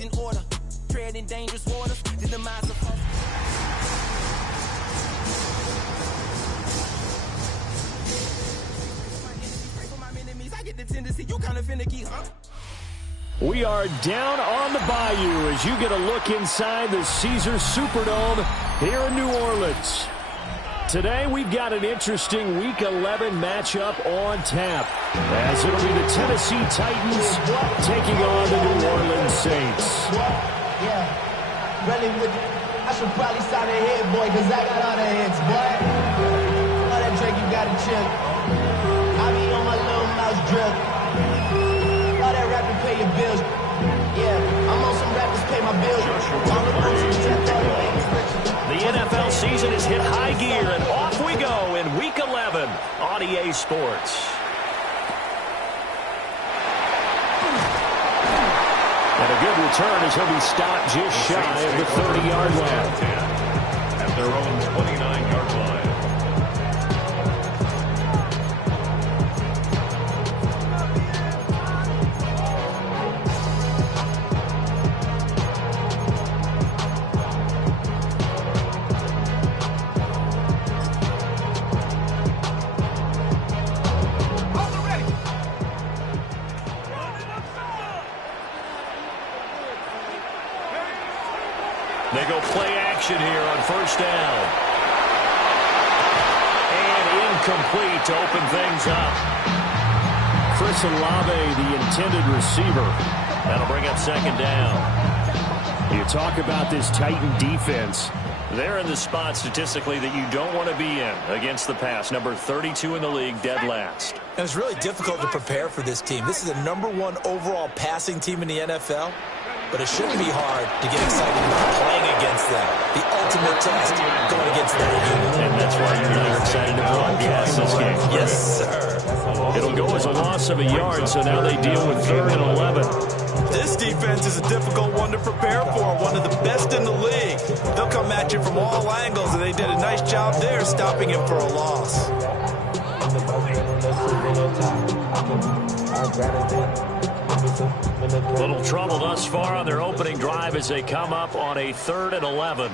change in order. Tread in dangerous waters, the demise of false. I get the tendency, you kind of finicky, huh? We are down on the bayou as you get a look inside the Caesars Superdome here in New Orleans. Today we've got an interesting Week 11 matchup on tap, as it'll be the Tennessee Titans taking on the New Orleans Saints. Yeah, really, I should probably sign a hit, boy, because I got all the hits, boy. All that Drake, you got to chill. I be on my little mouse drip. All that rapping pay your bills. Yeah, I'm on some rappers pay my bills. The NFL season has hit high gear, and off we go in Week 11 on EA Sports. And a good return as he'll be stopped just shy of the 30-yard line. At their own 29-yard line. They go play action here on first down. And incomplete to open things up. Chris Olave, the intended receiver. That'll bring up second down. You talk about this Titan defense. They're in the spot statistically that you don't want to be in against the pass. Number 32 in the league, dead last. And it's really difficult to prepare for this team. This is the #1 overall passing team in the NFL. But it shouldn't be hard to get excited about playing against them. The ultimate test going against that unit. And that's why you're excited to broadcast this game. Yes, sir. It'll go as a loss of a yard, so now they deal with 3rd and 11. This defense is a difficult one to prepare for, one of the best in the league. They'll come at you from all angles, and they did a nice job there stopping him for a loss. Little trouble thus far on their opening drive as they come up on a 3rd and 11.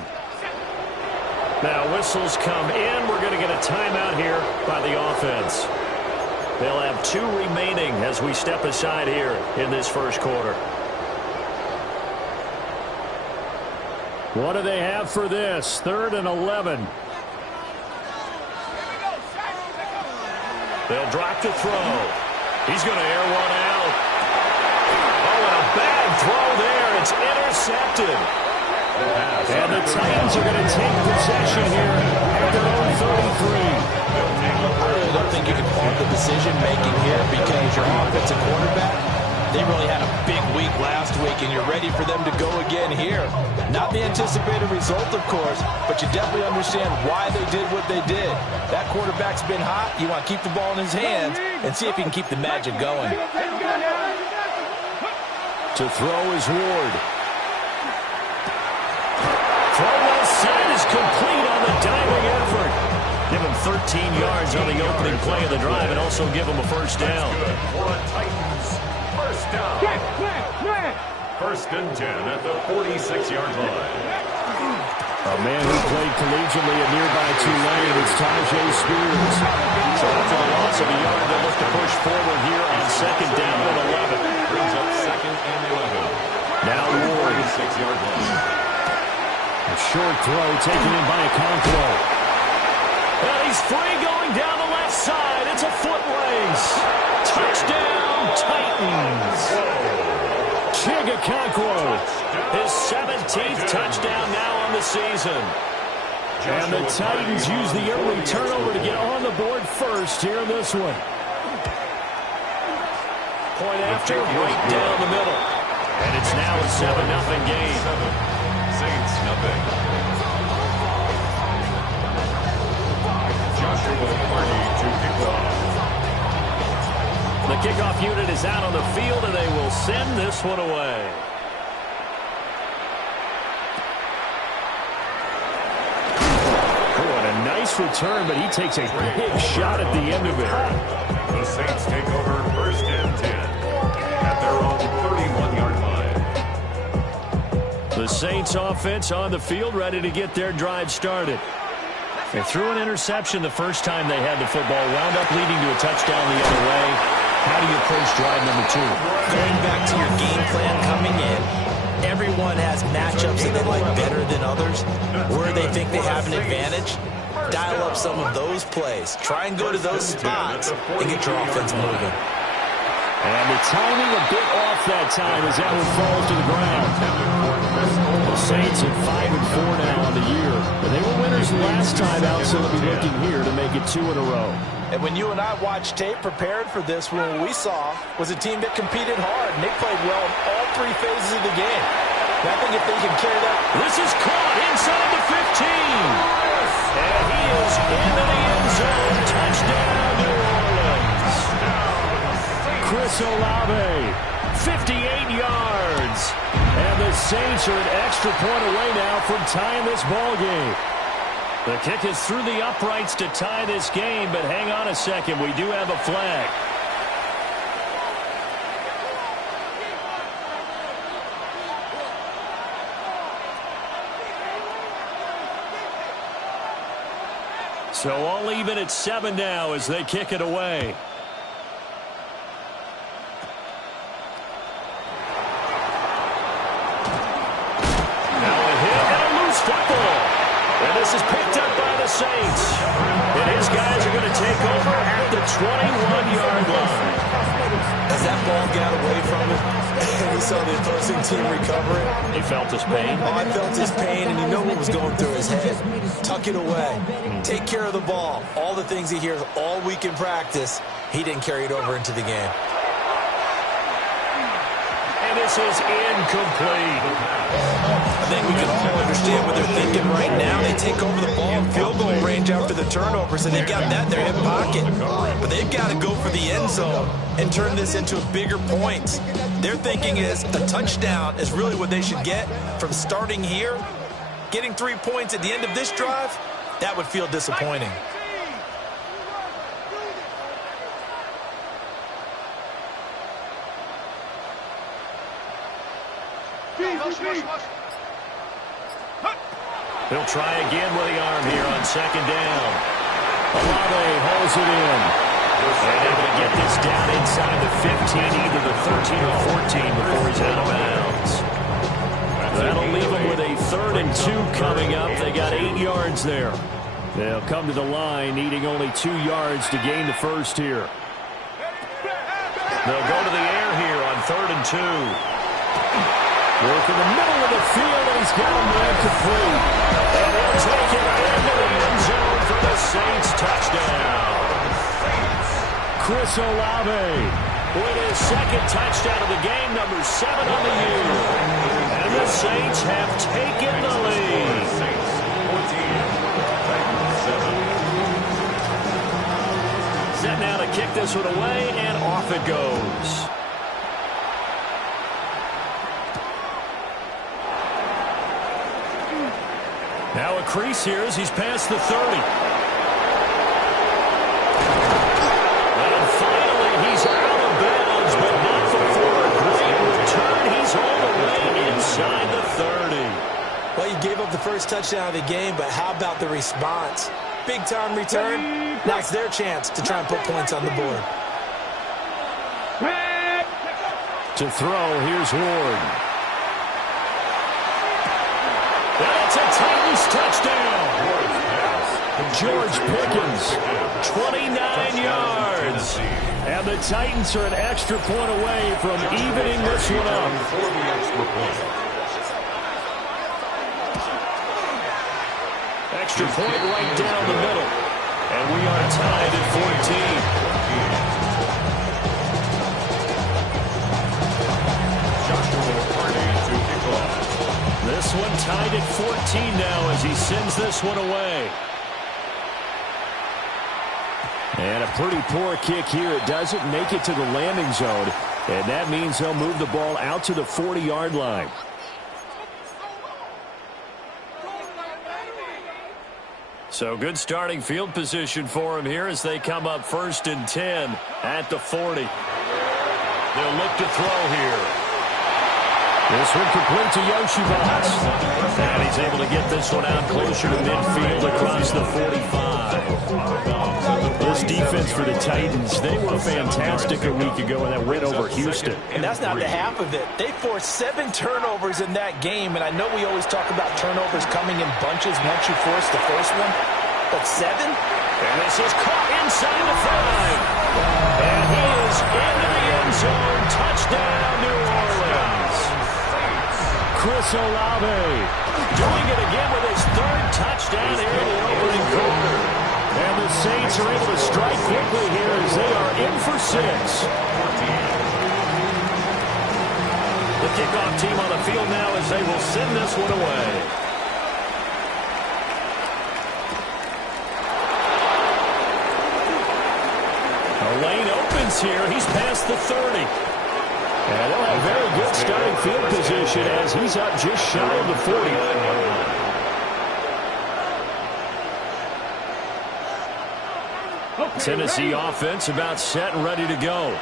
Now whistles come in. We're going to get a timeout here by the offense. They'll have 2 remaining as we step aside here in this first quarter. What do they have for this? 3rd and 11. They'll drop to throw. He's going to air one out. Oh, and a bad throw there. It's intercepted. And the Titans are going to take possession here at their own 33. I really don't think you can fault the decision-making here because your offensive quarterback, they really had a big week last week, and you're ready for them to go again here. Not the anticipated result, of course, but you definitely understand why they did what they did. That quarterback's been hot. You want to keep the ball in his hands and see if he can keep the magic going. To throw is Ward. Throw left side is complete on the diving effort. Give him 13 yards on the opening play of the drive and also give him a first down. First down. 1st and 10 at the 46-yard line. A man who played collegiately at nearby Tulane is Tyjae Spears. So after the loss of a yard, they'll look to push forward here on 2nd down and 11. Brings up 2nd and 11. Now Ward. 46-yard line. A short throw taken in by Okonkwo. And he's free going down the left side. It's a foot race. Touchdown, Titans. Chig Okonkwo. His 17th touchdown now on the season. And the Titans use the early turnover to get on the board first here in this one. Point after, right down the middle. And it's now a 7-0 game. Saints nothing. Joshua Party to kick off. The kickoff unit is out on the field, and they will send this one away. Oh, and a nice return, but he takes a big shot at the end of it. The Saints take over 1st and 10 at their own 31-yard line. The Saints offense on the field, ready to get their drive started. They threw an interception the first time they had the football, wound up leading to a touchdown the other way. How do you approach drive number 2? Going back to your game plan coming in, everyone has matchups that they like better than others. Where they think they have an advantage, dial up some of those plays. Try and go to those spots and get your offense moving. And the timing a bit off that time as that one falls to the ground. The Saints at 5-4 now on the year. And they were winners last time out, so they'll be looking here to make it 2 in a row. And when you and I watched tape prepared for this, what we saw was a team that competed hard. And they played well in all 3 phases of the game. And I think if they can carry that. This is caught inside the 15. And he is into the end zone. Touchdown, New Orleans. Chris Olave, 58 yards. And the Saints are an extra point away now from tying this ball game. The kick is through the uprights to tie this game, but hang on a second. We do have a flag. So all even at 7 now as they kick it away. This is picked up by the Saints. And his guys are going to take over at the 21-yard line. As that ball got away from him, and he saw the opposing team recover it. He felt his pain? Oh, I felt his pain, and you know what was going through his head. Tuck it away. Take care of the ball. All the things he hears all week in practice, he didn't carry it over into the game. And this is incomplete. I think we can all understand what they're thinking right now. They take over the ball in field goal range after the turnover, so they've got that in their hip pocket. But they've got to go for the end zone and turn this into bigger points. Their thinking is a touchdown is really what they should get from starting here. Getting 3 points at the end of this drive, that would feel disappointing. He'll try again with the arm here on 2nd down. Olave holds it in. And able to get this down inside the 15, either the 13 or 14 before he's out of bounds. That'll leave him with a 3rd and 2 coming up. They got 8 yards there. They'll come to the line, needing only 2 yards to gain the first here. They'll go to the air here on 3rd and 2. Work in the middle of the field, and he's got a man complete. And they'll take it into the end zone for the Saints touchdown. Chris Olave with his 2nd touchdown of the game, number 7 on the year. And the Saints have taken the lead. Set now to kick this one away, and off it goes. Now a crease here as he's past the 30. And finally, he's out of bounds, but not before a great return. He's all the way inside the 30. Well, you gave up the first touchdown of the game, but how about the response? Big-time return. Now it's their chance to try and put points on the board. To throw, here's Ward. That's a Titans touchdown. George Pickens, 29 yards. And the Titans are an extra point away from evening this one up. Extra point right down the middle. And we are tied at 14. This one tied at 14 now as he sends this one away. And a pretty poor kick here. It doesn't make it to the landing zone. And that means they'll move the ball out to the 40-yard line. So good starting field position for him here as they come up 1st and 10 at the 40. They'll look to throw here. This one complete to Yoshibas. And he's able to get this one out closer to midfield across the 45. This defense for the Titans, they were fantastic a week ago in that win over Houston. And that's not the half of it. They forced 7 turnovers in that game, and I know we always talk about turnovers coming in bunches once you force the first one, but 7? And this is caught inside the 5. And he is into the end zone. Touchdown, New Orleans. Chris Olave doing it again with his 3rd touchdown here in the opening quarter. And the Saints are able to strike quickly here as they are in for 6. The kickoff team on the field now as they will send this one away. The lane opens here. He's past the 30. And they'll have very good starting field position as he's up just shy of the 40. Tennessee offense about set and ready to go.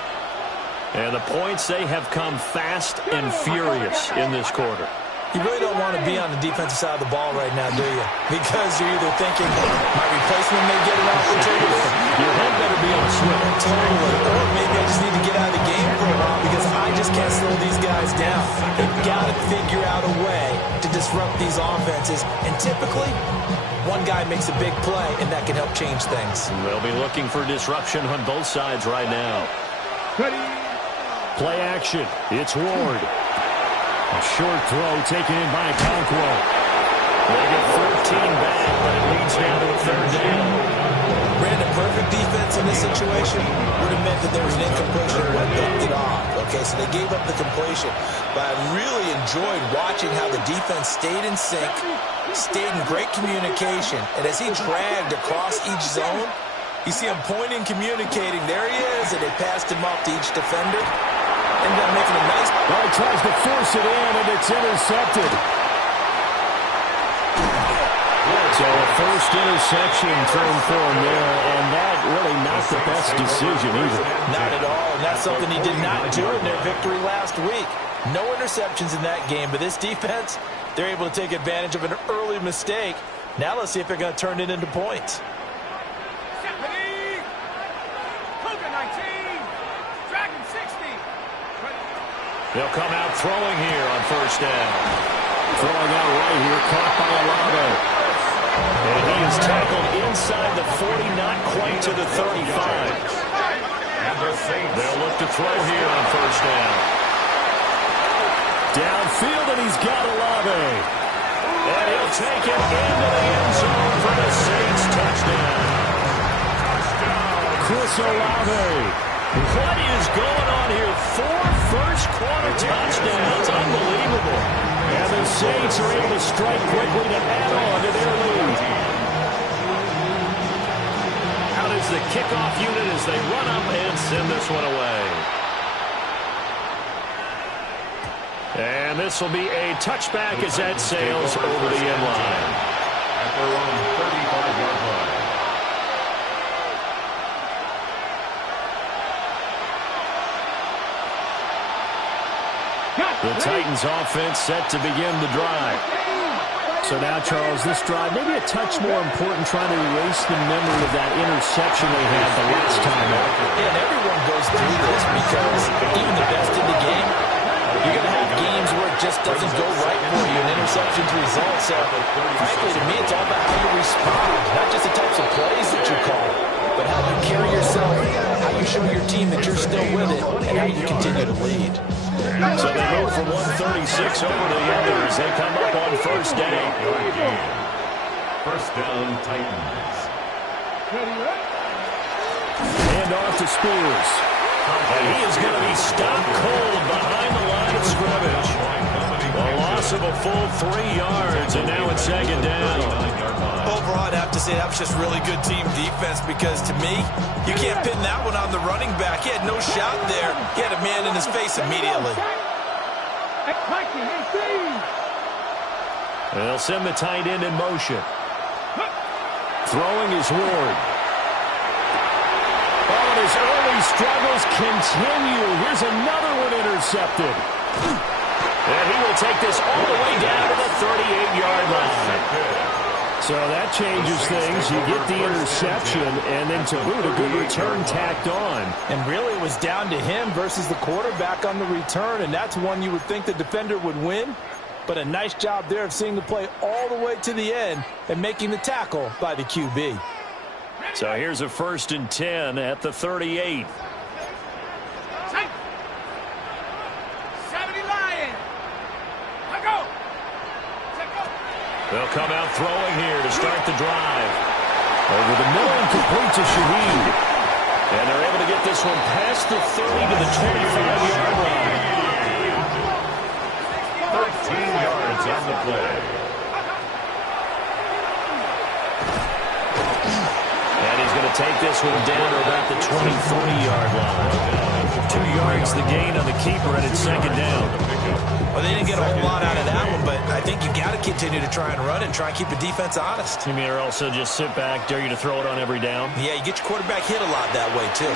And the points, they have come fast and furious in this quarter. You really don't want to be on the defensive side of the ball right now, do you? Because you're either thinking, my replacement may get an opportunity. Your head better be on swivel. Totally. Or maybe I just need to get out of the game for a while because I just can't slow these guys down. They've got to figure out a way to disrupt these offenses. And typically, one guy makes a big play, and that can help change things. They'll be looking for disruption on both sides right now. Play action. It's Ward. A short throw taken in by Okonkwo. They get 13 back, but it leads down to a 3rd down. Brandon, perfect defense in this situation would have meant that there was an incompletion when they picked it off. Okay, so they gave up the completion. But I really enjoyed watching how the defense stayed in sync, stayed in great communication, and as he dragged across each zone, you see him pointing, communicating. There he is, and they passed him off to each defender. Ended up making a nice... Well, he tries to force it in, and it's intercepted. So a first interception thrown for him there, and that really not the best decision either. Not at all, and that's something he did not do in their victory last week. No interceptions in that game, but this defense, they're able to take advantage of an early mistake. Now let's see if they're going to turn it into points. They'll come out throwing here on 1st down. Throwing out right here, caught by Olave. And he is tackled inside the 40, not quite to the 35. They'll look to throw here on 1st down. Downfield, and he's got Olave. And he'll take it into the end zone for the Saints touchdown. Chris Olave. What is going on here? 4 first-quarter touchdowns. Unbelievable. And the Saints are able to strike quickly to add on to their lead. Out is the kickoff unit as they run up and send this one away. And this will be a touchback as that sails over the end line. At their own 35-yard line. The Titans offense set to begin the drive. So now, Charles, this drive maybe a touch more important, trying to erase the memory of that interception they had the last time out. Yeah, and everyone goes through this because even the best in the game, you're going to have games where it just doesn't go right for you, and interceptions result. So, frankly, to me, it's all about how you respond, not just the types of plays that you call, but how you carry yourself, how you show your team that you're still with it, and how you continue to lead. So they move from 136 over to the other as they come up on 1st down. 1st down, Titans. Hand off to Spears. And he is going to be stopped cold behind the line of scrimmage. A loss of a full 3 yards, and now it's 2nd down. Overall, I'd have to say that was just really good team defense because, to me, you can't pin that one on the running back. He had no shot there. He had a man in his face immediately. They'll send the tight end in motion. Throwing is Ward. Oh, and his early struggles continue. Here's another one intercepted. And he will take this all the way down to the 38-yard line. So that changes things. You get the interception, and then to boot, a good return tacked on. And really, it was down to him versus the quarterback on the return, and that's one you would think the defender would win. But a nice job there of seeing the play all the way to the end and making the tackle by the QB. So here's a 1st and 10 at the 38. They'll come out throwing here to start the drive. Over the middle and complete to Shaheed. And they're able to get this one past the 30 to the 25-yard line. 13 yards on the play. And he's going to take this one down to about the 23-yard line. 2 yards the gain on the keeper, and it's 2nd down. Well, they didn't get a whole lot out of that one, but I think you've got to continue to try and run and try and keep the defense honest. You mean also just sit back, dare you to throw it on every down? Yeah, you get your quarterback hit a lot that way, too.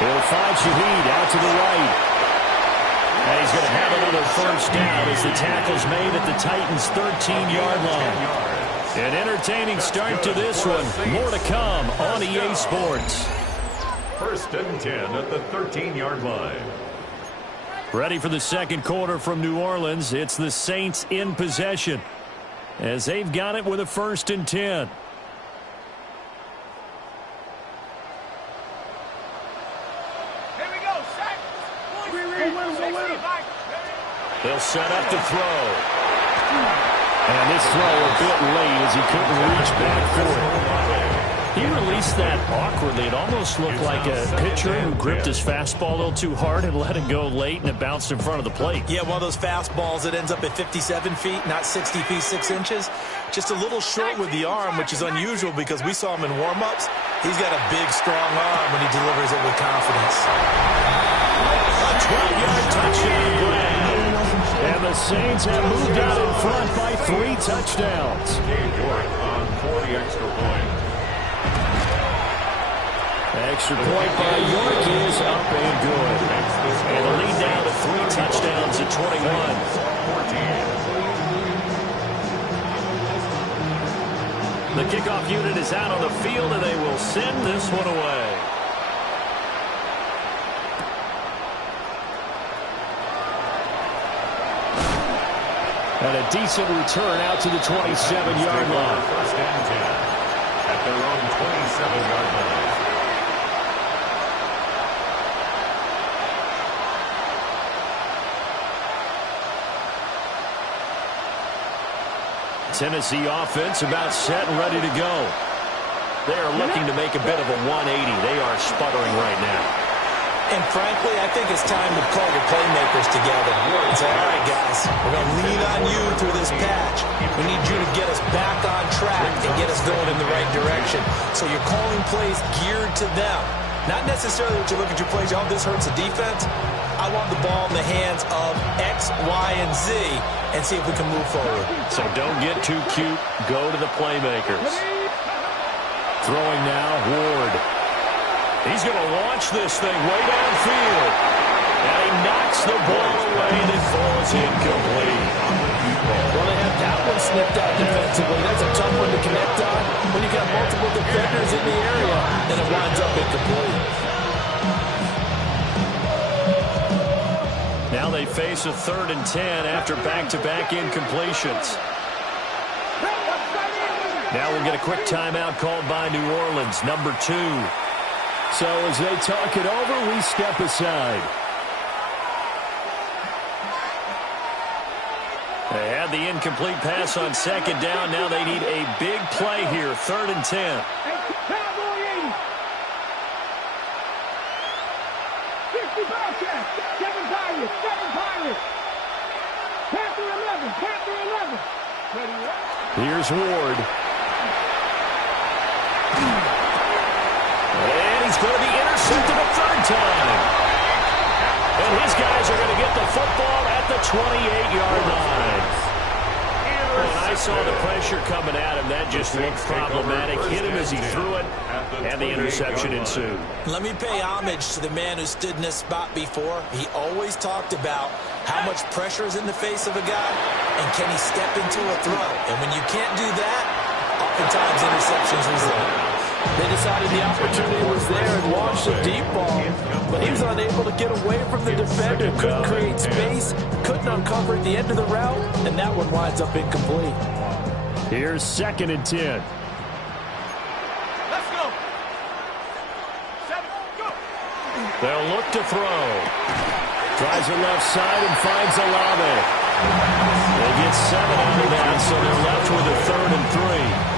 He'll find Shaheed out to the right. And he's going to have another 1st down as the tackle's made at the Titans' 13-yard line. An entertaining start to this one. More to come on EA Sports. 1st and 10 at the 13-yard line. Ready for the 2nd quarter from New Orleans. It's the Saints in possession as they've got it with a 1st and 10. Here we go, set. They'll set up to throw. And this throw a bit late as he couldn't reach back for it. He released that awkwardly. It almost looked like a pitcher who gripped his fastball a little too hard and let it go late, and it bounced in front of the plate. Yeah, one of those fastballs that ends up at 57 feet, not 60 feet, 6 inches. Just a little short with the arm, which is unusual because we saw him in warm-ups. He's got a big, strong arm when he delivers it with confidence. A 12-yard touchdown grab. And the Saints have moved out in front by 3 touchdowns. Game work on 40 extra points. Extra point by York is up and good. And the lead down to 3 touchdowns at 21. The kickoff unit is out on the field, and they will send this one away. And a decent return out to the 27-yard line. 1st and 10 at their own 27-yard line. Tennessee offense about set and ready to go. They are looking to make a bit of a 180. They are sputtering right now. And frankly, I think it's time to call your playmakers together and say, all right, guys, we're going to lean on you through this patch. We need you to get us back on track and get us going in the right direction. So you're calling plays geared to them. Not necessarily that you look at your plays, oh, this hurts the defense. I want the ball in the hands of X, Y, and Z and see if we can move forward. So don't get too cute. Go to the playmakers. Throwing now, Ward. He's going to launch this thing way downfield. And he knocks the ball away and it falls incomplete. Well, they have that one snipped out defensively. That's a tough one to connect on when you got multiple defenders in the area and it winds up incomplete. Now they face a 3rd and 10 after back-to-back incompletions. Now we'll get a quick timeout called by New Orleans, number 2. So as they talk it over, we step aside. They had the incomplete pass on 2nd down. Now they need a big play here, 3rd and 10. Here's Ward. And he's going to be intercepted a 3rd time. And his guys are going to get the football at the 28-yard line. A nice saw the pressure coming at him. That just looked problematic. Hit him as he threw it, and the interception ensued. Let me pay homage to the man who stood in this spot before. He always talked about how much pressure is in the face of a guy, and can he step into a throw. And when you can't do that, oftentimes interceptions result. They decided the opportunity was there and launched a deep ball, but he was unable to get away from the defender, couldn't create space, couldn't uncover at the end of the route, and that one winds up incomplete. Here's 2nd and 10. Let's go. 7, go. They'll look to throw. Tries the left side and finds Olave. They get 7 out of that, so they're left with a 3rd and 3.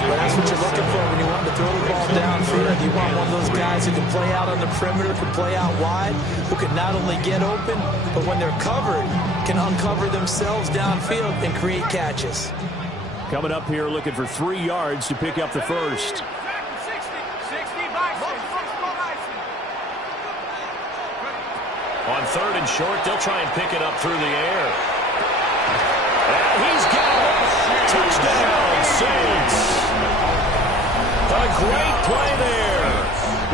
But that's what you're looking for when you want to throw the ball downfield. You want one of those guys who can play out on the perimeter, can play out wide, who can not only get open, but when they're covered, can uncover themselves downfield and create catches. Coming up here looking for 3 yards to pick up the first. 60 Bison. On 3rd and short, they'll try and pick it up through the air. And he's got it. Touchdown, Saints. A great play there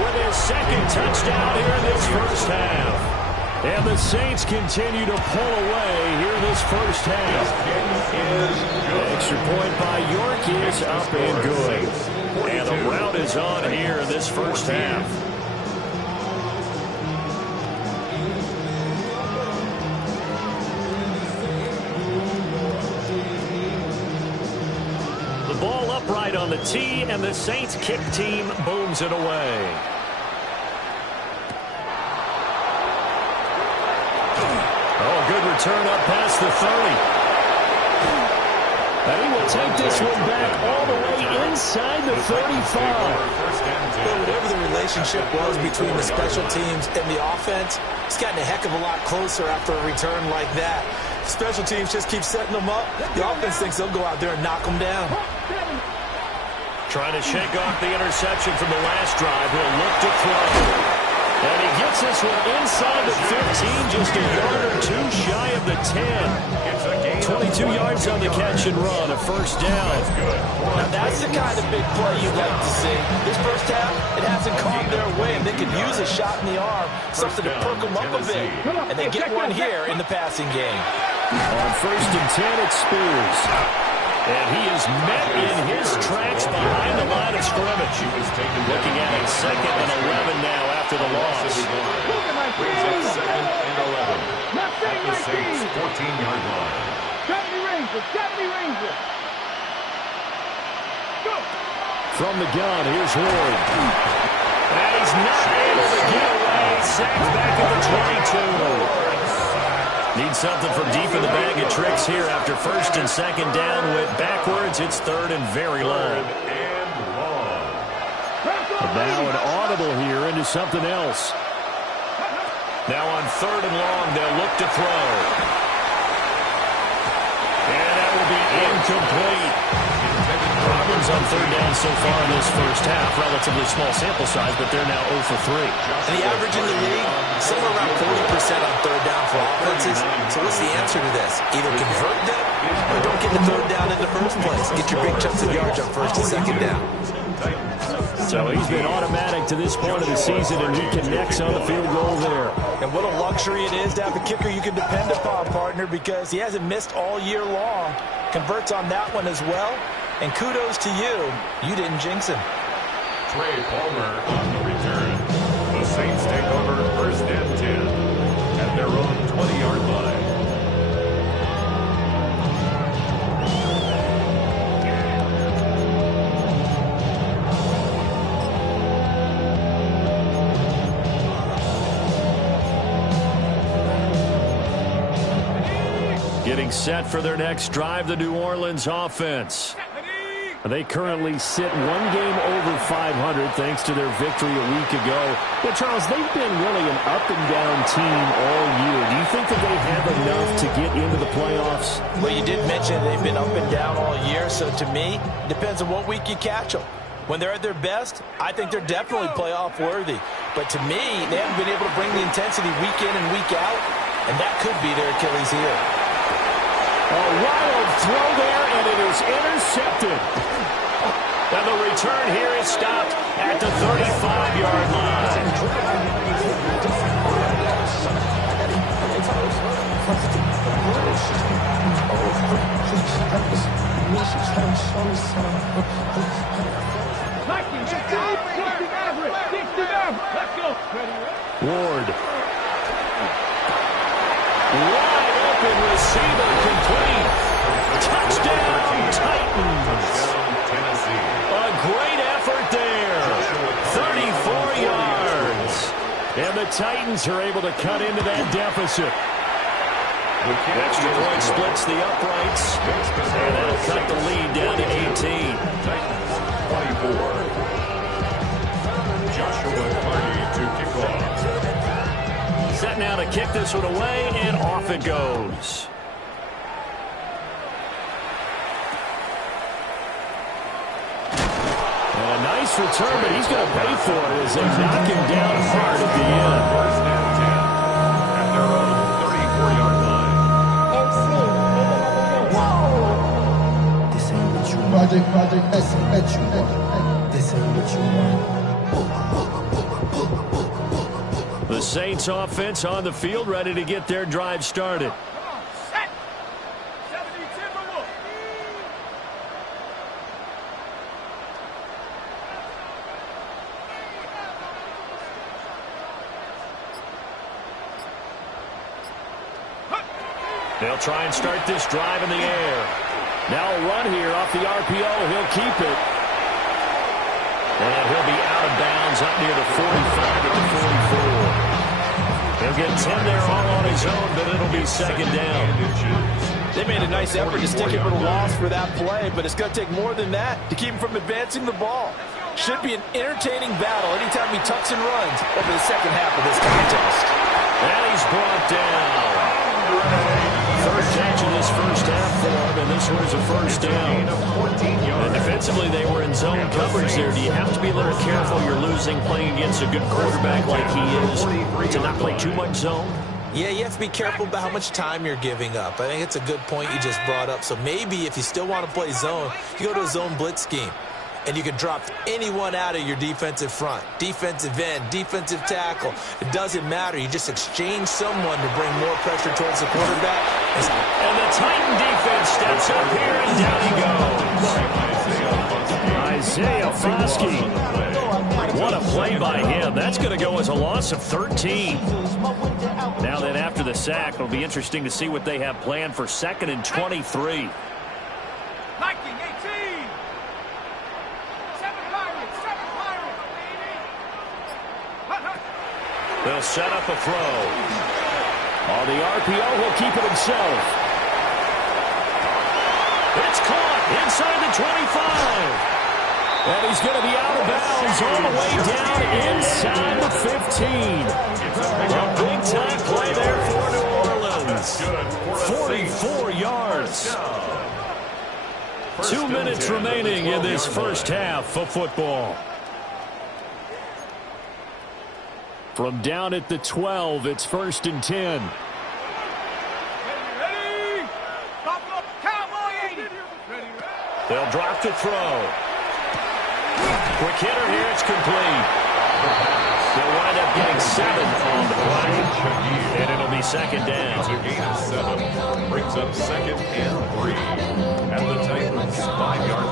with his 2nd touchdown here in this first half. And the Saints continue to pull away here this first half. Extra point by York is up and good. And the route is on here in this first half. Ball upright on the tee, and the Saints kick team booms it away. Oh, good return up past the 30. And he will take this one back all the way inside the 35. Well, whatever the relationship was between the special teams and the offense, it's gotten a heck of a lot closer after a return like that. Special teams just keep setting them up. The offense thinks they'll go out there and knock them down. Trying to shake off the interception from the last drive. He'll look to throw. And he gets this one inside the 15, just a yard or 2 shy of the 10. 22 yards on the catch and run, a first down. Now that's the kind of big play you'd like to see. This first half, it hasn't gone their way, and they could use a shot in the arm, something to perk them up a bit. And they get one here in the passing game. On 1st and 10, it's Spears. And he is met in his tracks behind the line of scrimmage. Looking at it, 2nd and 11 now after the loss. Brings up 2nd and 11 at the Saints' 14-yard line. 70 Rangers. Go. From the gun, here's Ward. And he's not able to get away. Sacked back at the 22. Need something from deep in the bag of tricks here after 1st and 2nd down. Went backwards. It's 3rd and very long. And now an audible here into something else. Now on 3rd and long, they'll look to throw. And that will be incomplete. Problems on 3rd down so far in this first half. Relatively small sample size, but they're now 0 for 3. And the average in the league, somewhere around 40% on 3rd down for offenses. So what's the answer to this? Either convert them or don't get the 3rd down in the first place. Get your big chunks of yards on 1st and 2nd down. So he's been automatic to this point of the season, and he connects on the field goal there. And what a luxury it is to have a kicker you can depend upon, partner, because he hasn't missed all year long. Converts on that one as well. And kudos to you. You didn't jinx him. Trey Palmer on the return. The Saints take over 1st and 10 at their own 20-yard line. Getting set for their next drive, the New Orleans offense. They currently sit 1 game over 500 thanks to their victory a week ago. But, Charles, they've been really an up-and-down team all year. Do you think that they have enough to get into the playoffs? Well, you did mention they've been up and down all year, so to me, it depends on what week you catch them. When they're at their best, I think they're definitely playoff worthy. But to me, they haven't been able to bring the intensity week in and week out, and that could be their Achilles heel. A wild throw there, and it is intercepted. And the return here is stopped at the 35-yard line. Ward. Wide open receiver complete. Touchdown, Titans. A great effort there. 34 yards. And the Titans are able to cut into that deficit. Extra point splits the uprights. And that'll cut the lead down to 18. Titans 24. Joshua Carney to kick off. Set now to kick this one away, and off it goes. And a nice return, but he's going to pay for it as they knock him down hard at the end. First and 10 at their own 34-yard line. This ain't what you want. Project, this ain't what you want. This ain't what you want. The Saints offense on the field, ready to get their drive started. Set. 70 Timberwolves. They'll try and start this drive in the air. Now a run here off the RPO. He'll keep it. And he'll be out of bounds up near the 45 at the 44. He'll get 10 there all on his own, but it'll be second down. They made a nice effort to stick him at a loss for that play, but it's going to take more than that to keep him from advancing the ball. Should be an entertaining battle anytime he tucks and runs over the second half of this contest. And he's brought down. Third catch in this first half for him, and this one is a first down. And defensively, they were in zone coverage there. Do you have to be a little careful? You're losing playing against a good quarterback like he is to not play too much zone? Yeah, you have to be careful about how much time you're giving up. I think it's a good point you just brought up. So maybe if you still want to play zone, you go to a zone blitz scheme. And you can drop anyone out of your defensive front. Defensive end, defensive tackle. It doesn't matter. You just exchange someone to bring more pressure towards the quarterback. And the Titan defense steps up here, and down he goes. Isaiah Foskey. What a play by him. That's going to go as a loss of 13. Now then, after the sack, it'll be interesting to see what they have planned for 2nd and 23. They'll set up a throw. On the RPO, he'll keep it himself. It's caught inside the 25. And he's going to be out of bounds all the way down inside the 15. A big-time play there for New Orleans. 44 yards. 2 minutes remaining in this first half of football. From down at the 12, it's 1st and 10. Ready? Cowboy 80. They'll drop the throw. Quick hitter here, it's complete. They'll wind up getting 7 on the play, and it'll be second down. A gain of 7 brings up 2nd and 3 at the Titans' 5-yard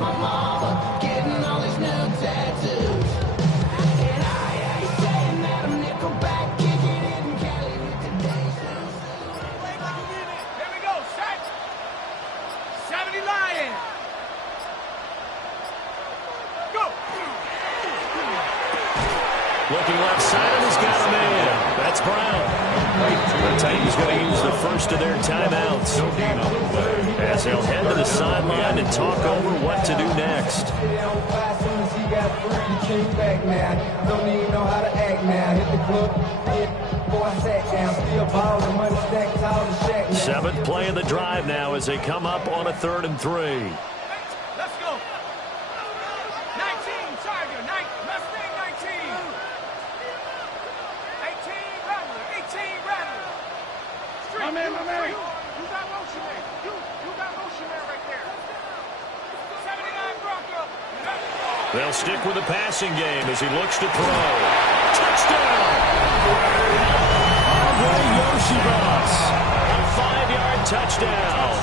line. Getting all these new tattoos. Looking left side, and he's got a man. That's Brown. The Titans going to use the first of their timeouts as they'll head to the sideline and talk over what to do next. Seventh play of the drive now as they come up on a 3rd and 3. Let's go. 19, Tiger. Mustang 19. 18, Rattler. 18, Rattler. Street, my man. Who's that motion there? They'll stick with the passing game as he looks to throw. Touchdown! Andre Yoshibas. A 5-yard touchdown.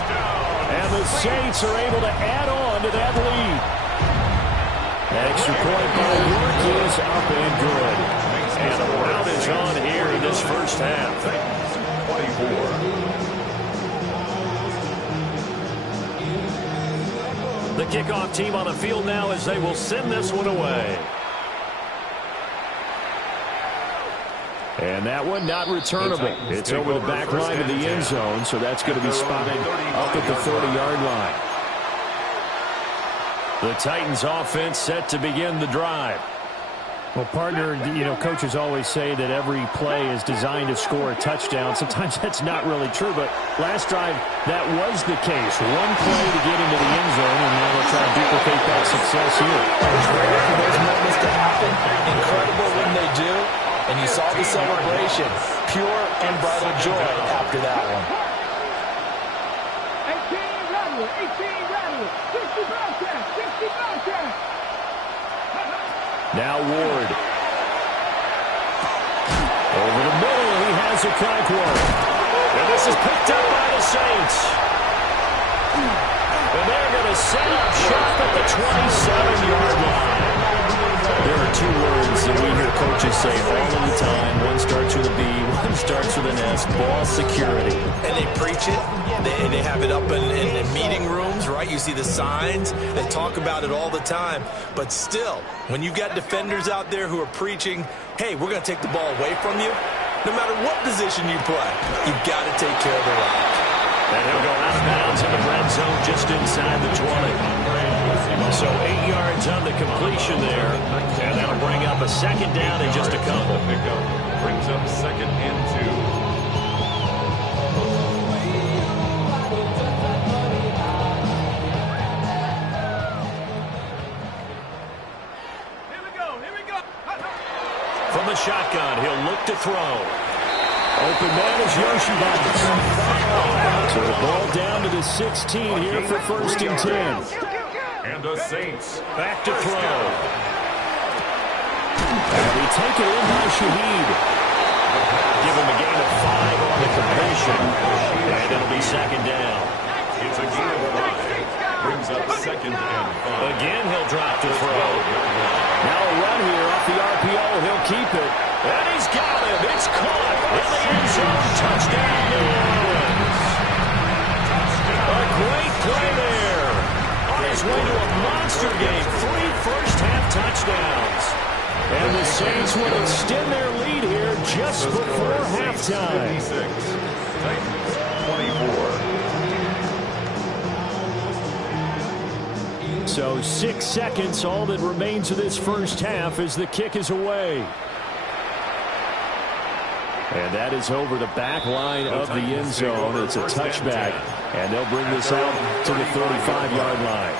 And the Saints are able to add on to that lead. Extra point by York is up and good. And a rout is on here in this first half. 24. The kickoff team on the field now as they will send this one away. And that one not returnable. It's over the back line of the end zone, so that's going to be spotted up at the 30-yard line. The Titans offense set to begin the drive. Well, partner, coaches always say that every play is designed to score a touchdown. Sometimes that's not really true, but last drive, that was the case. One play to get into the end zone, and now they'll try to duplicate that success here. It's rare for those moments to happen. Incredible when they do. And you saw the celebration. Pure and bridal joy after that one. 18 Radler, 65 10, 65 10. Now Ward. Over the middle, he has a Conklin. And this is picked up by the Saints. And they're going to set up shop at the 27-yard line. There are two words that we hear coaches say all of the time. One starts with a B, one starts with an S, ball security. And they preach it. They have it up in meeting rooms, right? You see the signs. They talk about it all the time. But still, when you've got defenders out there who are preaching, hey, we're going to take the ball away from you, no matter what position you play, you've got to take care of the rock. And he'll go out of bounds in the red zone just inside the 20. So 8 yards on the completion there. And that'll bring up a second down in just a couple. Brings up second and 2. From the shotgun, he'll look to throw. Open man is Yoshibas. So the ball down to the 16 here for 1st and 10. And the Saints back to throw. And we take it in by Shaheed. Give him a gain of 5 on the completion. And it'll be second down. It's a gain of 5. Brings up second and 5. Again, he'll drop to throw. Now a run here off the RPO. He'll keep it. And he's got him. It's caught in the end zone. Touchdown, New Orleans. A great play there. On his way to a monster game. 3 first-half touchdowns. And the Saints will extend their lead here just before halftime. Titans 24. So 6 seconds, all that remains of this first half as the kick is away. And that is over the back line of the end zone. It's a touchback. And they'll bring this out to the 35-yard line.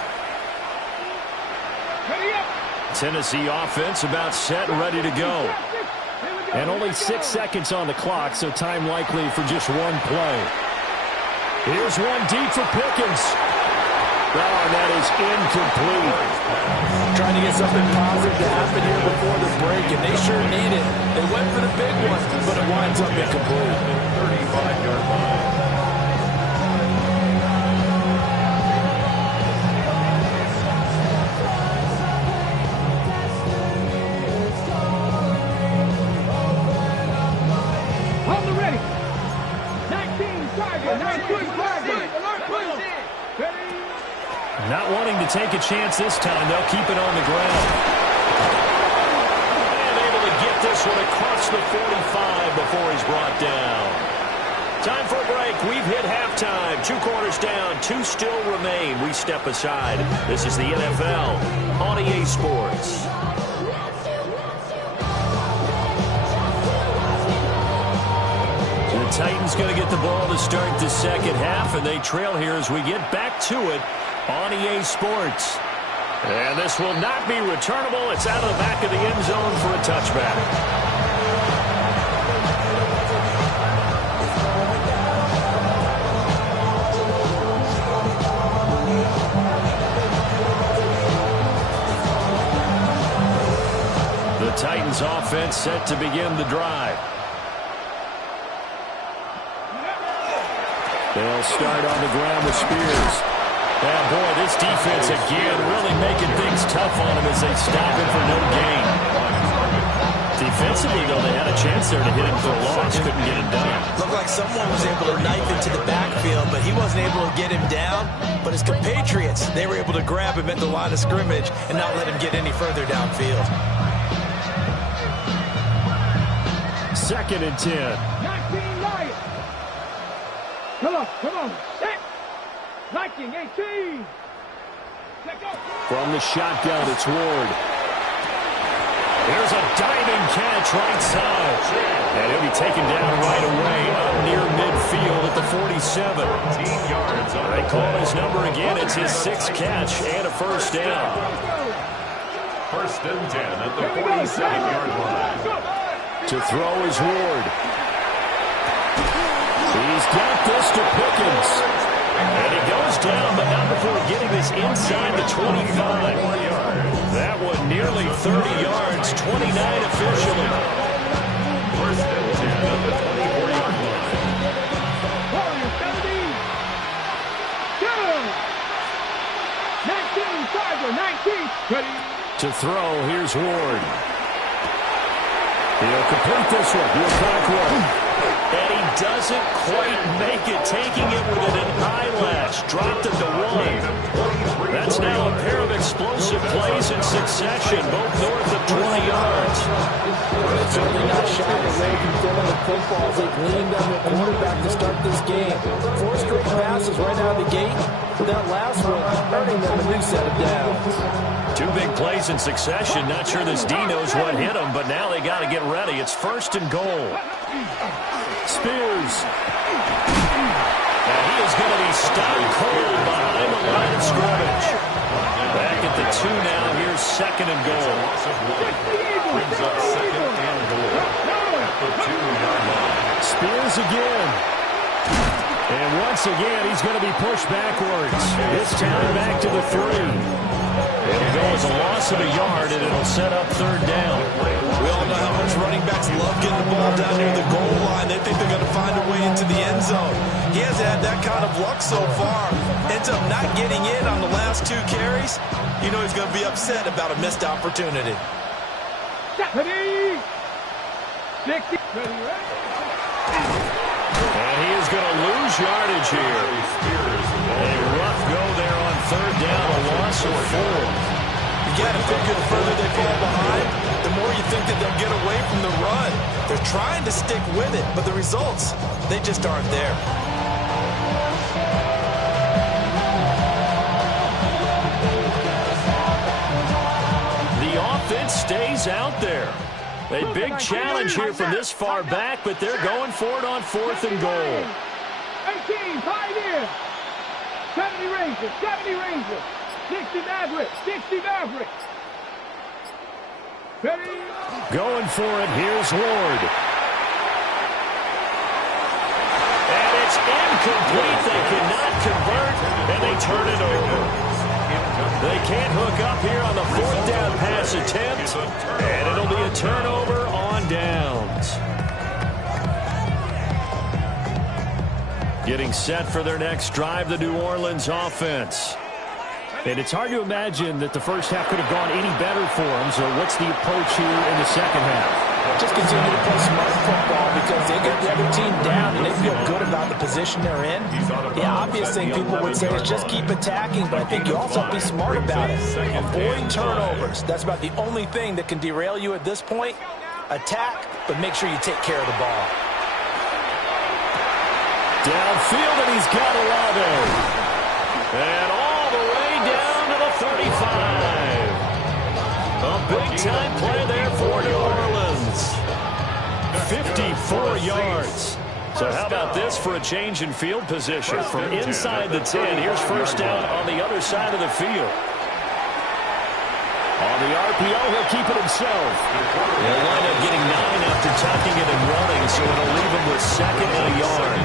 Tennessee offense about set and ready to go. And only 6 seconds on the clock, so time likely for just one play. Here's one deep for Pickens. Oh, and that is incomplete. Trying to get something positive to happen here before the break, and they sure need it. They went for the big one, but it winds up incomplete. 35-yard line. On the ready. 19 Tiger, 19 Tiger. Alert, please. Ready. Not wanting to take a chance this time, they'll keep it on the ground. And able to get this one across the 45 before he's brought down. Time for a break. We've hit halftime. 2 quarters down, 2 still remain. We step aside. This is the NFL on EA Sports. The Titans going to get the ball to start the second half, and they trail here as we get back to it on EA Sports. And this will not be returnable. It's out of the back of the end zone for a touchback. Orleans offense set to begin the drive. They'll start on the ground with Spears. And boy, this defense again really making things tough on him as they stop him for no gain. Defensively, though, they had a chance there to hit him for a loss. Couldn't get him done. Looked like someone was able to knife into the backfield, but he wasn't able to get him down. But his compatriots, they were able to grab him at the line of scrimmage and not let him get any further downfield. 2nd and 10. 19 Lions. Come on. Set. 19, 18. Let go. From the shotgun, it's Ward. There's a diving catch right side. And he'll be taken down right away up near midfield at the 47. 14 yards on They call his number again. It's his 6th catch and a first down. 1st and 10 at the 47-yard line. To throw is Ward. He's got this to Pickens. And he goes down, but not before getting this inside the 25. That one nearly 30 yards, 29 officially. 1st and 10 at the 24-yard line. Warriors 17. Go. 19, Tiger, 19. Ready. To throw, here's Ward. He'll complete this one with Blackwell. And he doesn't quite make it, taking it with an eyelash. Dropped at the 1. That's now a pair of explosive plays in succession, both north of 20 yards. They're certainly not shy away from throwing the football as they gleaned on their quarterback to start this game. 4 straight passes right out of the gate. That last one earning them a new set of downs. 2 big plays in succession. Not sure this D knows what hit him, but now they got to get ready. It's 1st and goal. Spears. And he is going to be stopped cold behind the line of scrimmage. Back at the 2 now. Here's 2nd and goal. Brings up 2nd and goal at the 2-yard line. Spears again. And once again, he's going to be pushed backwards. This time back to the 3. It'll go as a loss of a yard, and it'll set up 3rd down. We all know how much running backs love getting the ball down near the goal line. They think they're going to find a way into the end zone. He hasn't had that kind of luck so far. Ends up not getting in on the last 2 carries. You know he's going to be upset about a missed opportunity. Ready. 60. Ready. And he is going to lose yardage here. A rough go there on 3rd down, a loss of 4. You got to figure the further they fall behind, the more you think that they'll get away from the run. They're trying to stick with it, but the results, they just aren't there. The offense stays out there. A big challenge here from this far back, but they're going for it on 4th and goal. 18, Pioneer. 70 Rangers, 70 Rangers. 60 Mavericks, 60 Mavericks. Ready. Going for it, here's Ward. And it's incomplete. They cannot convert, and they turn it over. They can't hook up here on the 4th down pass attempt, and it'll be a turnover on downs. Getting set for their next drive, the New Orleans offense. And it's hard to imagine that the first half could have gone any better for them, so what's the approach here in the second half? Just continue to play smart football because they get the other team down and they feel good about the position they're in. The obvious thing people would say is just keep attacking, but I think you also have to be smart about it. Avoiding turnovers. That's about the only thing that can derail you at this point. Attack, but make sure you take care of the ball. Downfield, and he's got 11. And all the way down to the 35. A big-time play there for New Orleans. 54 yards. So how about this for a change in field position? From inside the 10, here's 1st down on the other side of the field. On the RPO, he'll keep it himself. He'll wind up getting 9 after tucking it and running, so it'll leave him with 2nd and a yard.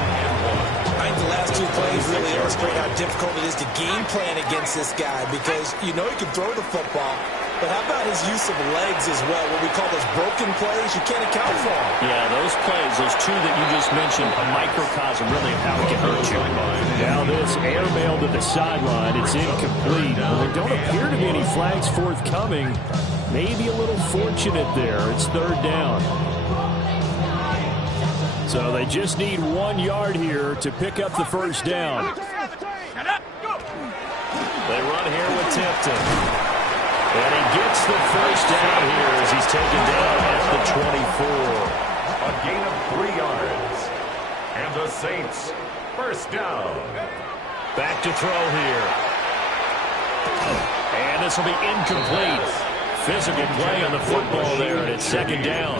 I think the last 2 plays really illustrate how difficult it is to game plan against this guy because you know he can throw the football, But how about his use of legs as well, what we call those broken plays? You can't account for them. Yeah, those plays, those two that you just mentioned, a microcosm really of how it can hurt you. Now this airmail to the sideline, it's incomplete. Well, there don't appear to be any flags forthcoming. Maybe a little fortunate there. It's third down. So they just need 1 yard here to pick up the first down. They run here with Tipton. And he gets the first down here as he's taken down at the 24. A gain of 3 yards. And the Saints, first down. Back to throw here. And this will be incomplete. Physical play on the football there, and it's second down.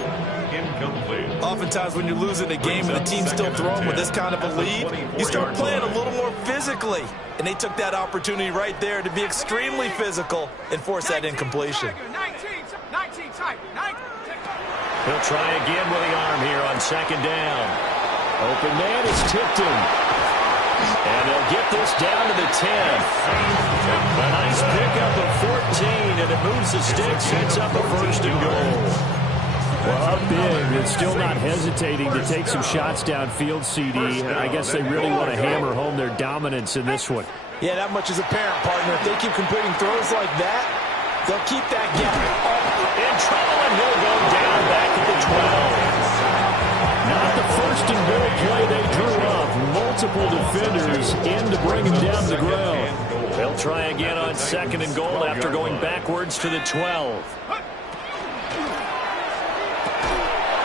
Incomplete. Oftentimes when you're losing a game and the team's still throwing with this kind of a lead, you start playing a little more physically. And they took that opportunity right there to be extremely physical and force that incompletion. He'll try again with the arm here on second down. Open man is Tipton. And they'll get this down to the 10. A nice pickup of 14, and it moves the sticks, sets up a first and goal. Well, up big, and still not hesitating to take some shots downfield, CD. I guess they really want to hammer home their dominance in this one. Yeah, that much is apparent, partner. If they keep completing throws like that, they'll keep that gap up. In trouble, and he'll go down back at the 12. Not the first and goal play they drew up. Multiple defenders in to bring him down to the ground. They'll try again on second and goal after going backwards to the 12.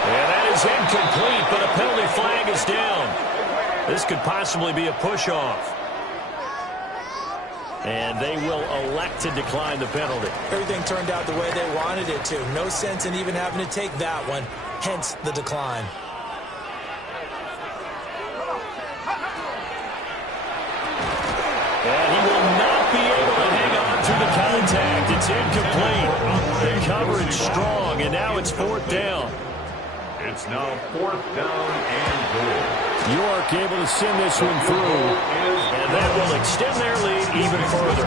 And that is incomplete, but a penalty flag is down. This could possibly be a push-off. And they will elect to decline the penalty. Everything turned out the way they wanted it to. No sense in even having to take that one, hence the decline. And he will not be able to hang on through the contact. It's incomplete. The coverage strong, and now it's fourth down. It's now fourth down and goal. York able to send this one through, and that will extend their lead even further.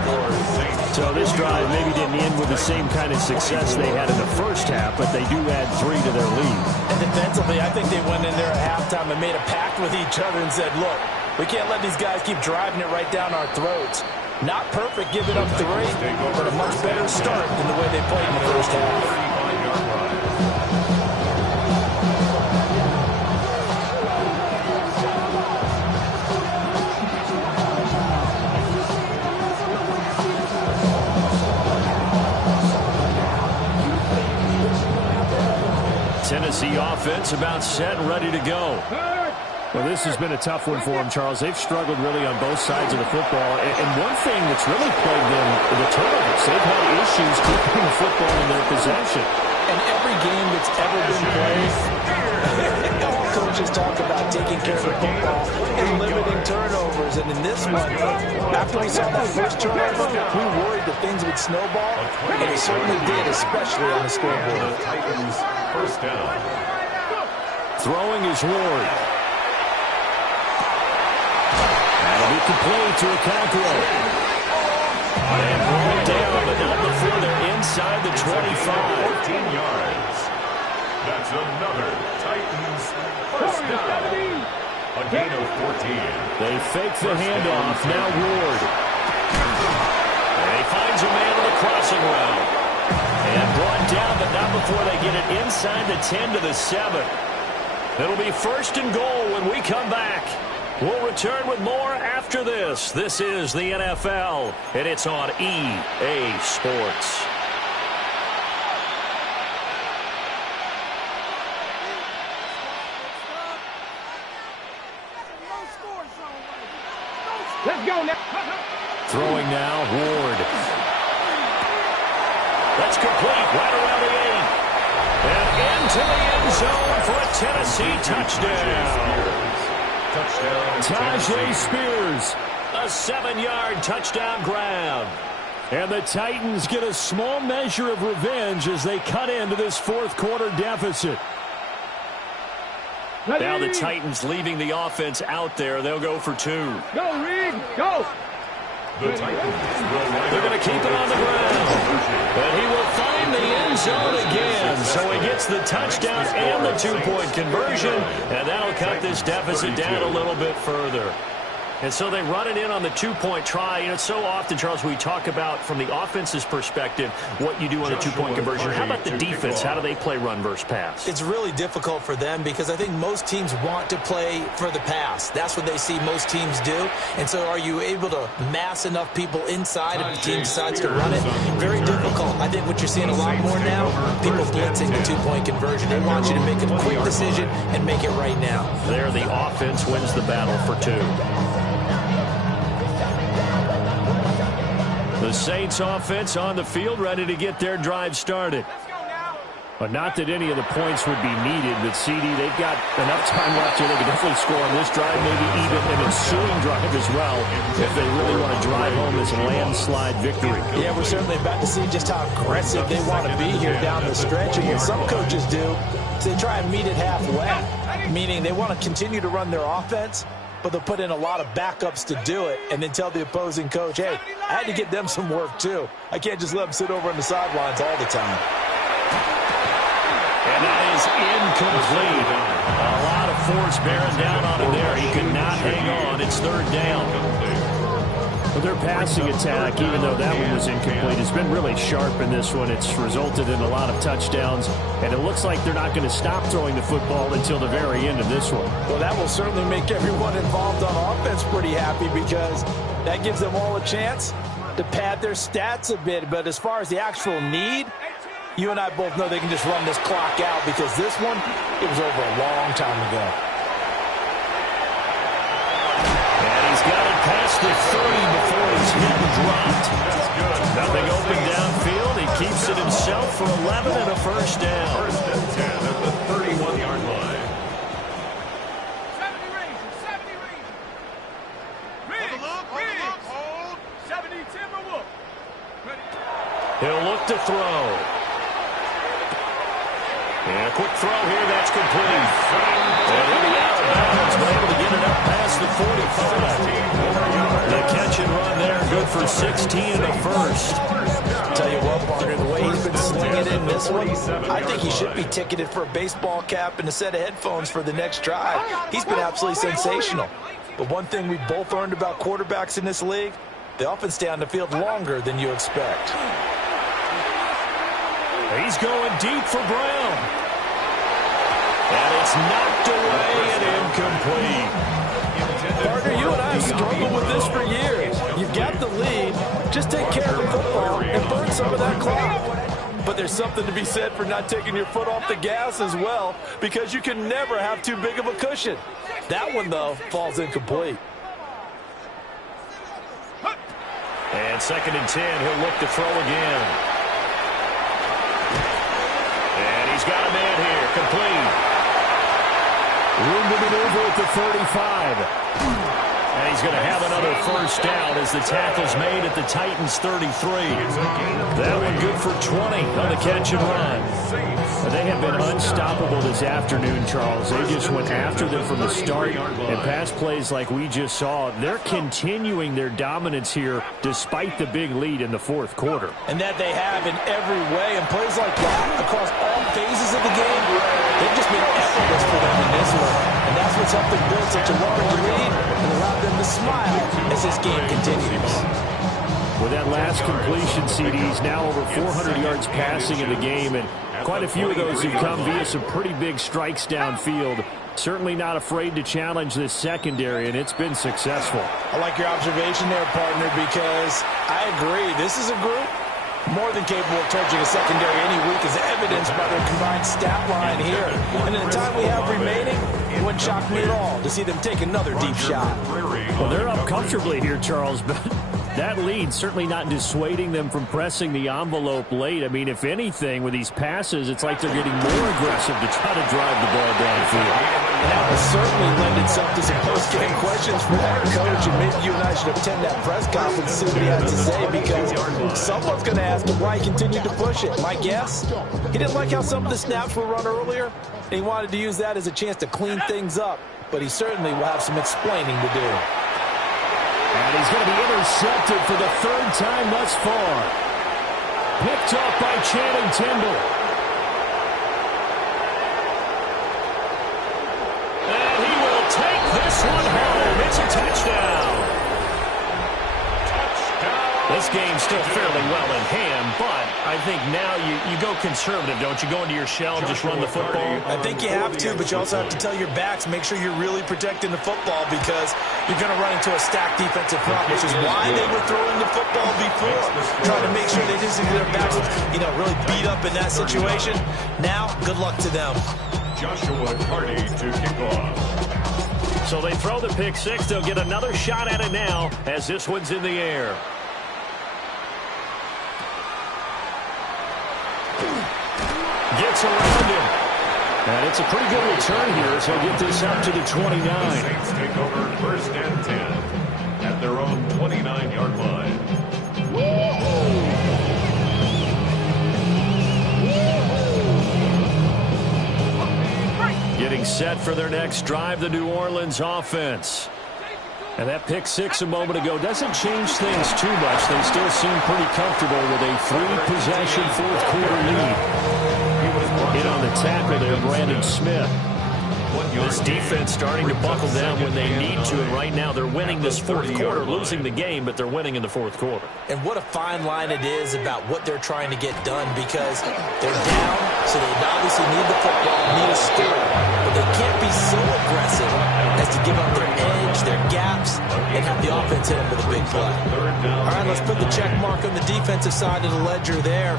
So this drive maybe didn't end with the same kind of success they had in the first half, but they do add 3 to their lead. And defensively, I think they went in there at halftime and made a pact with each other and said, look, we can't let these guys keep driving it right down our throats. Not perfect giving up 3, but a much better start than the way they played in the first half. Tennessee offense about set and ready to go. Well, this has been a tough one for them, Charles. They've struggled really on both sides of the football. And one thing that's really plagued them, the turnovers. They've had issues keeping the football in their possession. And every game that's ever been played, all coaches talk about taking care of the football and limiting turnovers. And in this one, after we saw that first turnover, we worried that things would snowball, and it certainly did, especially on the scoreboard. Titans, first down. Throwing is Ward. That'll be complete to Okonkwo. And brought down, but not before they're inside the 25. 14 yards. That's another Titans first down. A gain of 14. They fake the handoff. Now Ward. And he finds a man on the crossing route. And brought down, but not before they get it inside the 10 to the 7. It'll be first and goal when we come back. We'll return with more after this. This is the NFL, and it's on EA Sports. Let's go now. Throwing now, Ward. That's complete, right around the 8. And into the end zone for a Tennessee touchdown. Tyjae Spears, a 7-yard touchdown grab. And the Titans get a small measure of revenge as they cut into this fourth quarter deficit. Now the Titans leaving the offense out there. They'll go for 2. Go, Reed, go. The Titans will line They're going to keep it on the ground. And he will find the end zone again. So he gets the touchdown and the two-point conversion. And that'll cut this deficit down a little bit further. And so they run it in on the two-point try. You know, so often, Charles, we talk about from the offense's perspective what you do on a two-point conversion. How about the defense? How do they play run versus pass? It's really difficult for them because I think most teams want to play for the pass. That's what they see most teams do. And so are you able to mass enough people inside if the team decides to run it? Very difficult. I think what you're seeing a lot more now, people blitzing the two-point conversion. They want you to make a quick decision and make it right now. There, the offense wins the battle for two. The Saints offense on the field, ready to get their drive started. But not that any of the points would be needed, but CD, they've got enough time left here. They can definitely score on this drive, maybe even an ensuing drive as well, if they really want to drive home this landslide victory. Yeah, we're certainly about to see just how aggressive they want to be here down the stretch. And what some coaches do is they try and meet it halfway, meaning they want to continue to run their offense, but they'll put in a lot of backups to do it and then tell the opposing coach, hey, I had to get them some work too. I can't just let them sit over on the sidelines all the time. And that is incomplete. A lot of force bearing down on him there. He could not hang on. It's third down. But their passing attack, even though that one was incomplete, has been really sharp in this one. It's resulted in a lot of touchdowns, and it looks like they're not going to stop throwing the football until the very end of this one. Well, that will certainly make everyone involved on offense pretty happy because that gives them all a chance to pad their stats a bit. But as far as the actual need, you and I both know they can just run this clock out because this one, it was over a long time ago. And he's got it past the 30 before he's hit and dropped. Nothing open downfield. He keeps it himself for 11 and a first down. First and 10 at the 31-yard line. 70 range, 70 range. Rig, hold. 70 Timberwolf. Ready. He'll look to throw. And a quick throw here, that's complete. And he'll be out of bounds, but able to get it up past the 45. The catch and run there, good for 16 in the first. Tell you what, partner, the way he's been slinging in this one, I think he should be ticketed for a baseball cap and a set of headphones for the next drive. He's been absolutely sensational. But one thing we both learned about quarterbacks in this league, they often stay on the field longer than you expect. He's going deep for Brown. And it's knocked away and incomplete. Partner, you and I have struggled with this for years. You've got the lead. Just take care of the football and burn some of that clock. But there's something to be said for not taking your foot off the gas as well, because you can never have too big of a cushion. That one, though, falls incomplete. And 2nd and 10, he'll look to throw again. And he's got a man here, complete. Room to maneuver at the 35. And he's going to have another first down as the tackle's made at the Titans' 33. That one good for 20 on the catch and run. They have been unstoppable this afternoon, Charles. They just went after them from the start. And pass plays like we just saw, they're continuing their dominance here despite the big lead in the fourth quarter. And that they have in every way. And plays like that across all phases of the game, they've just been effortless for them in this one. And that's what's helped them build such a large lead and allowed them to smile as this game continues. With that last completion, CD's now over 400 yards passing in the game, and quite a few of those have come via some pretty big strikes downfield. Certainly not afraid to challenge this secondary, and it's been successful. I like your observation there, partner, because I agree. This is a group more than capable of torching a secondary any week, as evidenced by their combined stat line here. And in the time we have remaining, it wouldn't shock me at all to see them take another deep shot. Well, they're up comfortably here, Charles, but that lead certainly not dissuading them from pressing the envelope late. I mean, if anything, with these passes, it's like they're getting more aggressive to try to drive the ball downfield. And that will certainly lend itself to some post-game questions for that coach, and maybe you and I should attend that press conference and see what he has to say, because someone's going to ask him why he continued to push it. My guess, he didn't like how some of the snaps were run earlier, and he wanted to use that as a chance to clean things up, but he certainly will have some explaining to do. And And he's going to be intercepted for the third time thus far. Picked off by Channing Tindall. And he will take this one home. It's a touchdown. This game's still fairly well in hand, but I think now you go conservative, don't you? Go into your shell, just run the football. I think you have to, but you also have to tell your backs, make sure you're really protecting the football because you're going to run into a stacked defensive front, which is why they were throwing the football before, trying to make sure they didn't get their backs, really beat up in that situation. Now, good luck to them. Joshua Carty to kick off. So they throw the pick six. They'll get another shot at it now as this one's in the air. Gets around him. And it's a pretty good return here, so he'll get this up to the 29. The Saints take over first and 10 at their own 29-yard line. Getting set for their next drive, the New Orleans offense. And that pick six a moment ago doesn't change things too much. They still seem pretty comfortable with a three-possession fourth-quarter lead. In on the tackle there, Brandon Smith. This defense starting to buckle down when they need to, and right now they're winning this fourth quarter, losing the game, but they're winning in the fourth quarter. And what a fine line it is about what they're trying to get done because they're down, so they obviously need the football, need a score, but they can't be so aggressive as to give up their edge, their gaps, and have the offense hit them with a big play. All right, let's put the check mark on the defensive side of the ledger there.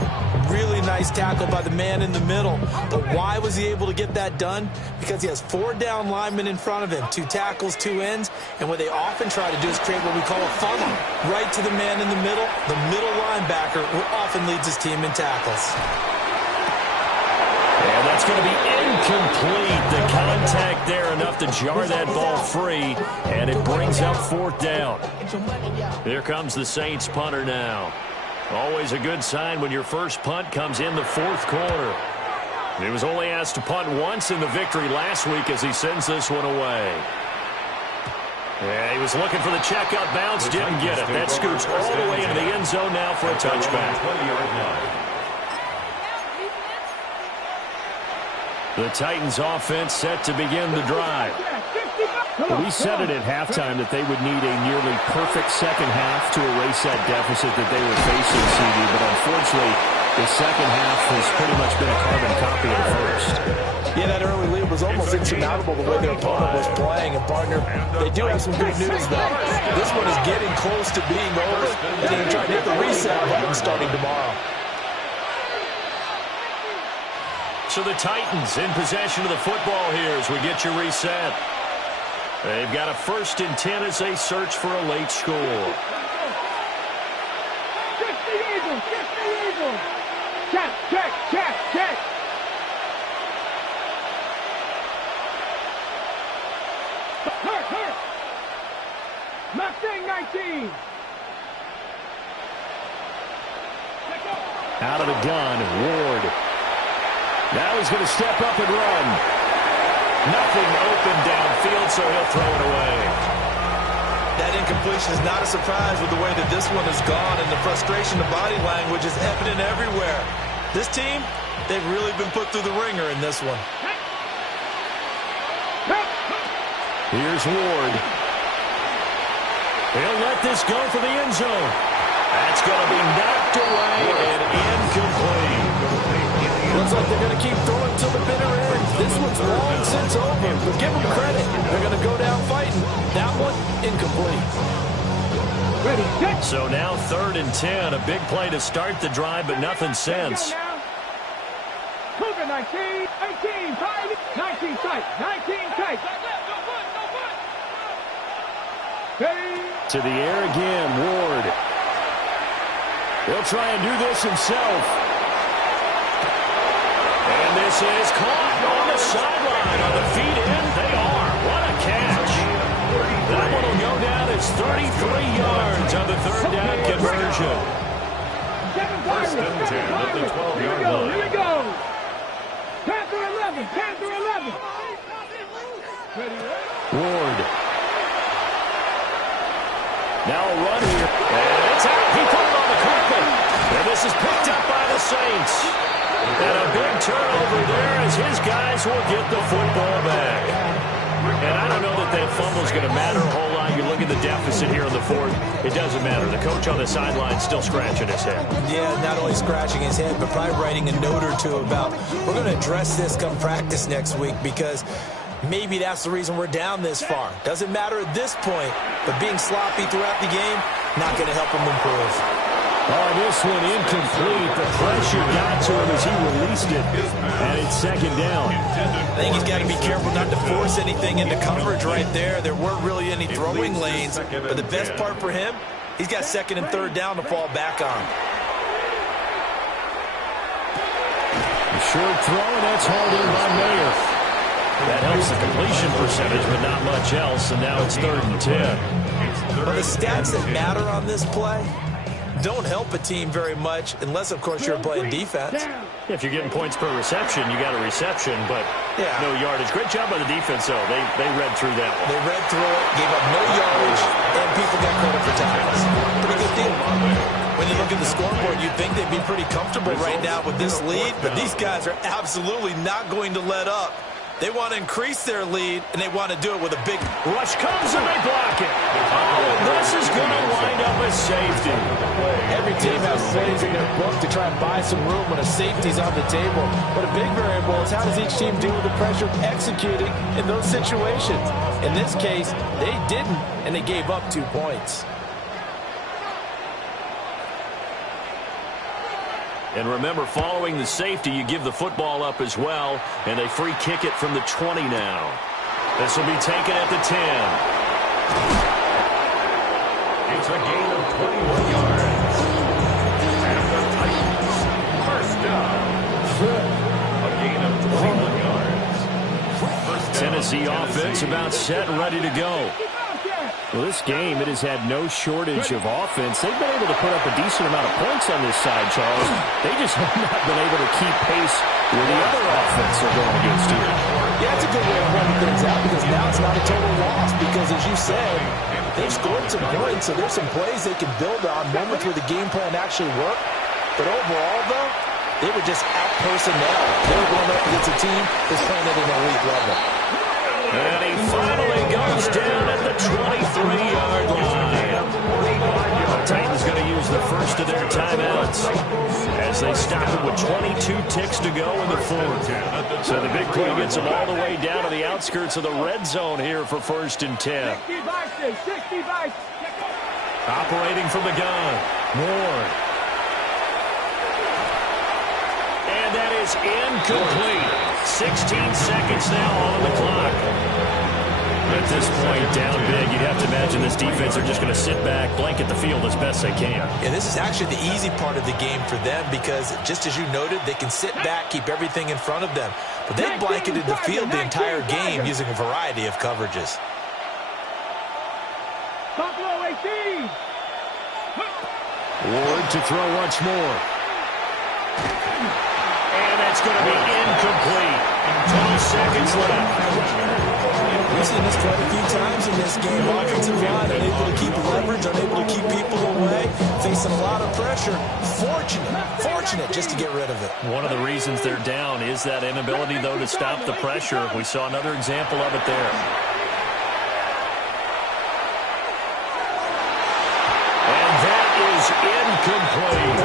Really nice tackle by the man in the middle. But why was he able to get that done? Because he has 4 down linemen in front of him, 2 tackles, 2 ends, and what they often try to do is create what we call a funnel. Right to the man in the middle linebacker who often leads his team in tackles. And that's going to be incomplete. The contact there enough to jar that ball free, and it brings up 4th down. Here comes the Saints punter now. Always a good sign when your first punt comes in the 4th quarter. He was only asked to punt once in the victory last week as he sends this one away. Yeah, he was looking for the checkup bounce, didn't get it. That scoots all the way into the end zone now for a touchback. The Titans offense set to begin the drive. We said it at halftime that they would need a nearly perfect second half to erase that deficit that they were facing, CD, but unfortunately, the second half has pretty much been a carbon copy of the first. Yeah, that early lead was almost insurmountable the way their opponent was playing. And, partner, they do have some good news, though. This one is getting close to being over, and they're trying to hit the reset button starting tomorrow. So the Titans in possession of the football here as we get your reset. They've got a 1st and 10 as they search for a late score. Check the Eagles! Check the Eagles! Check, check, check, check! Hurt! Mustang 19! Out of the gun, Ward. Now he's going to step up and run. Nothing open downfield, so he'll throw it away. That incompletion is not a surprise with the way that this one has gone, and the frustration, the body language is evident everywhere. This team, they've really been put through the ringer in this one. Here's Ward. He'll let this go for the end zone. That's going to be knocked away and incomplete. Looks like they're going to keep throwing till the bitter end. This one's long since over, but give them credit. They're going to go down fighting. That one, incomplete. Ready, set. So now 3rd and 10. A big play to start the drive, but nothing since. Cougar 19, 18, tight, 19 tight, 19 tight. To the air again, Ward. He'll try and do this himself. And this is caught on the sideline. On the feet in, they are. What a catch. That one will go down as 33 yards on the 3rd down conversion. 1st and 10 at the 12-yard line. Here we go. Panther 11, Panther 11. Ready, Ward. Now a run here. And it's out. He put it on the carpet. And this is picked up by the Saints. And a big turnover there as his guys will get the football back. And I don't know that fumble is going to matter a whole lot. You look at the deficit here in the fourth. It doesn't matter. The coach on the sideline still scratching his head. Yeah, not only scratching his head, but probably writing a note or two about, we're going to address this come practice next week, because maybe that's the reason we're down this far. Doesn't matter at this point, but being sloppy throughout the game, not going to help him improve. Oh, this one incomplete. The pressure got to him as he released it, and it's second down. I think he's got to be careful not to force anything into coverage right there. There weren't really any throwing lanes, but the best part for him, he's got second and third down to fall back on. A short throw, and that's hauled in by Mayer. That helps the completion percentage, but not much else, and now it's 3rd and 10. Well, the stats that matter on this play don't help a team very much unless, of course, you're playing defense. If you're getting points per reception, you got a reception, but no yardage. Great job by the defense, though. They read through that one. They read through it, gave up no yardage, and people got credit for tackles. Pretty good deal. When you look at the scoreboard, you'd think they'd be pretty comfortable right now with this lead, but these guys are absolutely not going to let up. They want to increase their lead, and they want to do it with a big rush comes, and they block it. Oh, this is going to wind up a safety. Every team has plays in their book to try and buy some room when a safety's on the table. But a big variable is how does each team deal with the pressure of executing in those situations. In this case, they didn't, and they gave up 2 points. And remember, following the safety, you give the football up as well, and they free kick it from the 20 now. This will be taken at the 10. It's a gain of 21 yards. And the Titans, first down. A gain of 21 yards. First down. Tennessee offense about set and ready to go. Well, this game, it has had no shortage of offense. They've been able to put up a decent amount of points on this side, Charles. They just have not been able to keep pace with the other offense they're going against here. Yeah, it's a good way of running things out, because now it's not a total loss, because as you said, they've scored some points, so there's some plays they can build on, moments where the game plan actually worked. But overall, though, they were just out-personnel. They were going up against a team that's playing at an elite level. And he finally goes down at the 23-yard line. Titans going to use the first of their timeouts as they stop it with 22 ticks to go in the fourth. So the big play gets them all the way down to the outskirts of the red zone here for 1st and 10. Operating from the gun, Moore. And that is incomplete. 16 seconds now on the clock. At this point, down big, you'd have to imagine this defense are just going to sit back, blanket the field as best they can. And this is actually the easy part of the game for them, because just as you noted, they can sit back, keep everything in front of them. But they blanketed the field the entire game using a variety of coverages. Ward to throw once more. And that's going to be incomplete. 12 seconds left. We've seen this quite a few times in this game. Offensive line unable to keep leverage, unable to keep people away, facing a lot of pressure. Fortunate just to get rid of it. One of the reasons they're down is that inability, though, to stop the pressure. We saw another example of it there. And that is incomplete.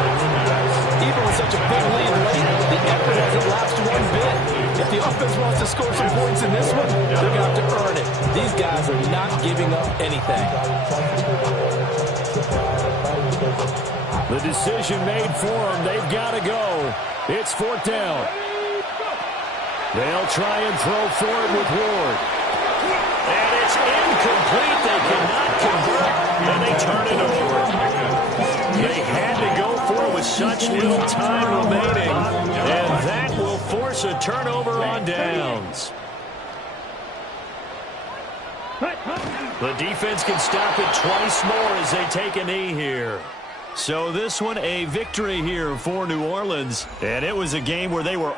Even with such a big lead late, the effort hasn't lasted one bit. If the offense wants to score some points in this one, they're going to have to earn it. These guys are not giving up anything. The decision made for them. They've got to go. It's 4th down. They'll try and throw forward with Ward. And it's incomplete. They cannot convert, and they turn it over. They had to go for it with such little time remaining, and that will force a turnover on downs. The defense can stop it twice more as they take a knee here. So this one, a victory here for New Orleans, and it was a game where they were